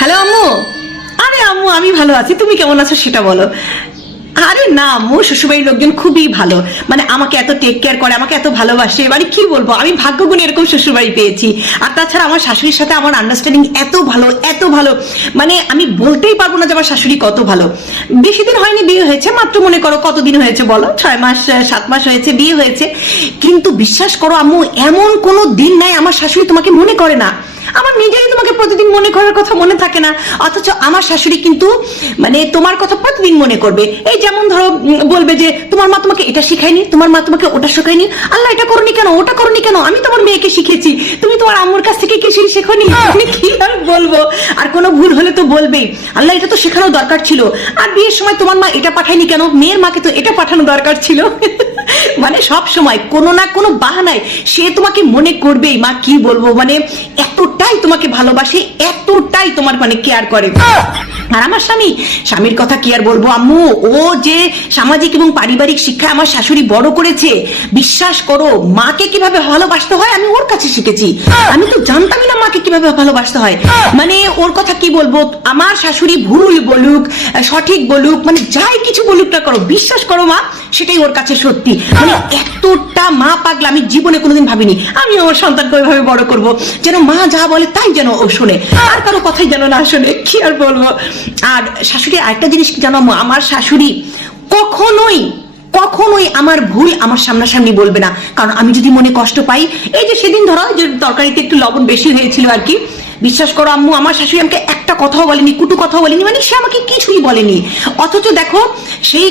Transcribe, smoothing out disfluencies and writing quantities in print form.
Hello আম্মু। আরে আম্মু আমি ভালো আছি, তুমি কেমন আছো সেটা বলো। আরে না আম্মু, শ্বশুরবাড়ির লোকজন খুবই ভালো, মানে আমাকে এত টেক কেয়ার করে, আমাকে এত ভালোবাসে, মানে কি বলবো, আমি ভাগ্যগুণে এরকম শ্বশুরবাড়ি পেয়েছি। আর তাছাড়া আমার শাশুড়ির সাথে আমার আন্ডারস্ট্যান্ডিং এত ভালো এত ভালো, মানে আমি বলতেই পারবো না যে আমার শাশুড়ি কত ভালো। বেশি দিন হয়নি বিয়ে হয়েছে, মাত্র মনে করো কতদিন হয়েছে বলো, 6 মাস 7 মাস হয়েছে বিয়ে হয়েছে। কিন্তু বিশ্বাস করো আম্মু, এমন কোনো দিন নাই আমার শাশুড়ি তোমাকে মনে করে না। আমার নিজেরই তোমাকে প্রতিদিন মনে করার কথা মনে থাকে না, অথচ আমার শাশুড়ি কিন্তু মানে তোমার কথা প্রতিদিন মনে করবে। এই যেমন ধরো বলবে যে তোমার মা তোমাকে এটা শিখায়নি, তোমার মা তোমাকে ওটা শেখায়নি, আল্লাহ এটা করনি কেন, ওটা করনি কেন, আমি তোমার মেয়েকে শিখেছি, তুমি তোমার আম্মুর কাছ থেকে কিছু শেখনি। আমি কি আর বলবো, আর কোনো ভুল হলে তো বলবেই আল্লাহ এটা তো শেখানো দরকার ছিল, আর বিয়ের সময় তোমার মা এটা পাঠায়নি কেন, মেয়ের মাকে তো এটা পাঠানো দরকার ছিল। মানে সব সময় কোনো না কোনো বাহানায় সে তোমাকে মনে করবেই। মা কি বলবো, মানে এতটাই তোমাকে ভালোবাসে, এতটাই তোমার মানে কেয়ার করে। আর আমার স্বামীর কথা কি আর বলবো আম্মু, ও যে সামাজিক এবং পারিবারিক শিক্ষায় আমার শাশুড়ি বড় করেছে, বিশ্বাস করো মাকে কিভাবে ভালোবাসতে হয় আমি ওর কাছে শিখেছি। আমি তো জানতামই না মাকে কিভাবে ভালোবাসতে হয়। মানে ওর কথা কি বলবো, আমার শাশুড়ি ভুল বলুক সঠিক বলুক, মানে যাই কিছু বলুক না করো, বিশ্বাস করো মা সেটাই ওর কাছে সত্যি। মানে এতটা মা পাগলা আমি জীবনে কোনোদিন ভাবিনি আমি আমার সন্তানকে ওইভাবে বড় করব, যেন মা যা বলে তাই যেন ও শোনে, আর কারো কথাই যেন না শোনে। কি আর বলবো। আর শাশুড়ি আরেকটা জিনিস কি জানো, আমার শাশুড়ি কখনোই কখনোই আমার ভুল আমার সামনাসামনি বলবে না। কারণ আমি যদি মনে কষ্ট পাই, এই যে সেদিন ধরো যে তরকারিতে একটু লবণ বেশি হয়েছিল আর কি, বিশ্বাস করো আম্মু আমার শাশুড়ি আমাকে একটা কথাও বলেনি, কুটু কথাও বলেনি, মানে সে আমাকে কিছুই বলেনি। অথচ দেখো সেই